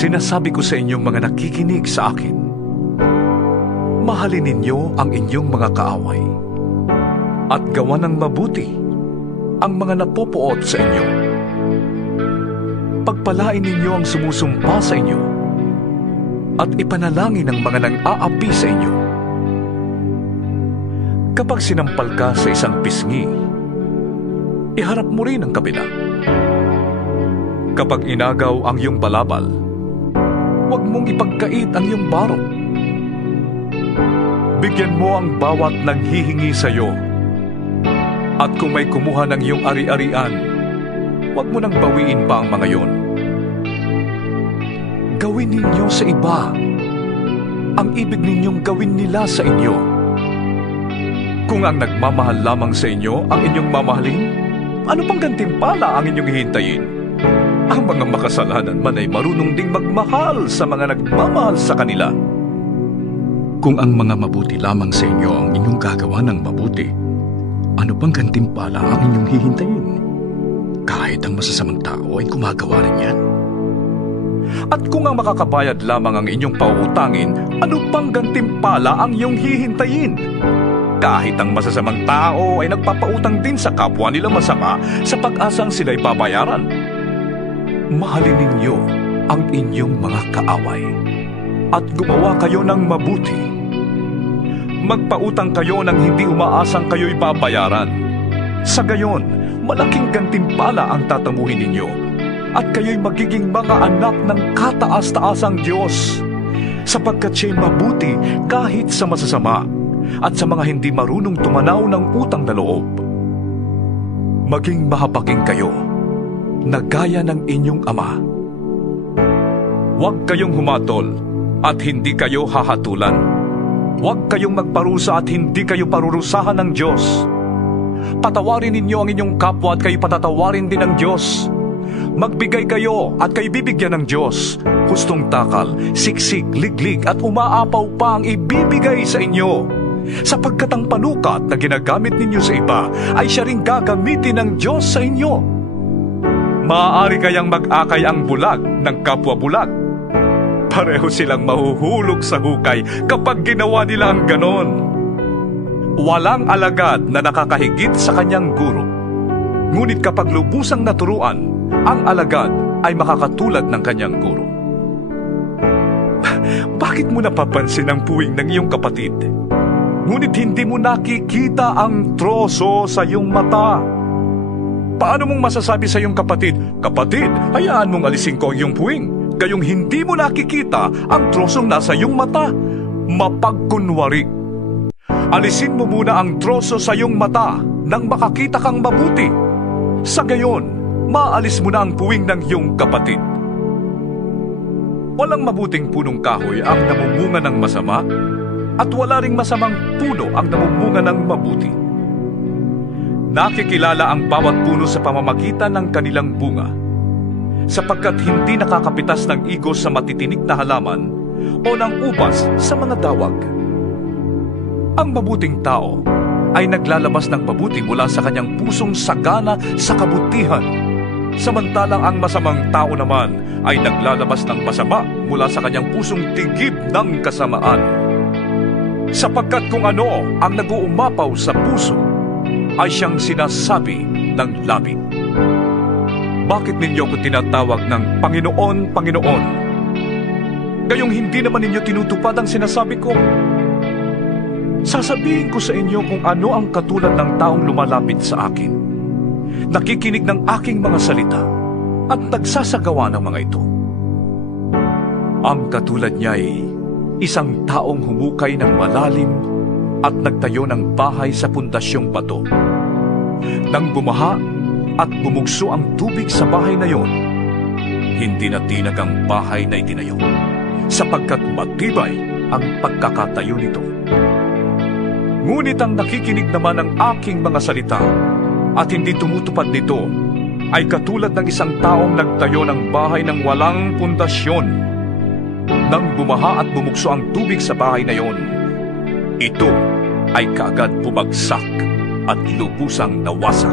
Sinasabi ko sa inyong mga nakikinig sa akin, mahalin ninyo ang inyong mga kaaway at gawan ng mabuti ang mga napupuot sa inyo. Pagpalain ninyo ang sumusumpa sa inyo at ipanalangin ang mga nang-aapi sa inyo. Kapag sinampal ka sa isang pisngi, iharap mo rin ang kabila. Kapag inagaw ang iyong balabal, huwag mong ipagkait ang iyong barong. Bigyan mo ang bawat nanghihingi sa iyo. At kung may kumuha ng iyong ari-arian, huwag mo nang bawiin pa ang mga iyon. Gawin ninyo sa iba ang ibig ninyong gawin nila sa inyo. Kung ang nagmamahal lamang sa inyo ang inyong mamahalin, ano pang gantimpala ang inyong hihintayin? Ang mga makasalanan man ay marunong ding magmahal sa mga nagmamahal sa kanila. Kung ang mga mabuti lamang sa inyo ang inyong gagawa ng mabuti, ano pang gantimpala ang inyong hihintayin? Kahit ang masasamang tao ay gumagawa rin yan. At kung ang makakabayad lamang ang inyong pauutangin, ano pang gantimpala ang iyong hihintayin? Kahit ang masasamang tao ay nagpapautang din sa kapwa nila masama sa pag-asang sila'y babayaran. Mahalin ninyo ang inyong mga kaaway at gumawa kayo ng mabuti. Magpautang kayo nang hindi umaasang kayo'y babayaran. Sa gayon, malaking gantimpala ang tatamuhin ninyo at kayo'y magiging mga anak ng kataas-taasang Diyos, sapagkat siya'y mabuti kahit sa masasama at sa mga hindi marunong tumanaw ng utang na loob. Maging mahabagin kayo na gaya ng inyong ama. Huwag kayong humatol at hindi kayo hahatulan. Huwag kayong magparusa at hindi kayo parurusahan ng Diyos. Patawarin ninyo ang inyong kapwa at kayo patatawarin din ng Diyos. Magbigay kayo at kayo bibigyan ng Diyos. Hustong takal, siksik, liglig at umaapaw pa ang ibibigay sa inyo. Sapagkat ang panukat na ginagamit ninyo sa iba ay siya ring gagamitin ng Diyos sa inyo. Maaari kayang mag-akay ang bulag ng kapwa bulag. Pareho silang mahuhulog sa hukay kapag ginawa nila ang ganon. Walang alagad na nakakahigit sa kanyang guro. Ngunit kapag lubusang naturuan, ang alagad ay makakatulad ng kanyang guro. Bakit mo napapansin ang puwing ng iyong kapatid? Ngunit hindi mo nakikita ang troso sa iyong mata. Paano mong masasabi sa iyong kapatid, "Kapatid, hayaan mong alisin ko ang iyong puwing," gayong hindi mo nakikita ang trosong nasa iyong mata? Mapagkunwari. Alisin mo muna ang troso sa iyong mata nang makakita kang mabuti. Sa gayon, maalis mo na ang puwing ng iyong kapatid. Walang mabuting punong kahoy ang namumunga ng masama, at wala ring masamang puno ang namumunga ng mabuti. Nakikilala ang bawat puno sa pamamagitan ng kanilang bunga, sapagkat hindi nakakapitas ng igos sa matitinik na halaman o ng ubas sa mga dawag. Ang mabuting tao ay naglalabas ng mabuti mula sa kanyang pusong sagana sa kabutihan, samantalang ang masamang tao naman ay naglalabas ng masama mula sa kanyang pusong tigib ng kasamaan. Sapagkat kung ano ang nag-uumapaw sa puso ay siyang sinasabi ng labi. Bakit ninyo ko tinatawag ng Panginoon, Panginoon? Gayong hindi naman ninyo tinutupad ang sinasabi ko. Sasabihin ko sa inyo kung ano ang katulad ng taong lumalapit sa akin, nakikinig ng aking mga salita, at nagsasagawa ng mga ito. Ang katulad niya ay isang taong humukay ng malalim at nagtayo ng bahay sa pundasyong bato. Nang bumaha at bumugso ang tubig sa bahay na yon, hindi na tinag ang bahay na itinayo, sapagkat matibay ang pagkakatayo nito. Ngunit ang nakikinig naman ng aking mga salita at hindi tumutupad nito ay katulad ng isang taong nagtayo ng bahay ng walang pundasyon. Nang bumaha at bumugso ang tubig sa bahay na yon, ito ay kaagad bumagsak at lubusang nawasak.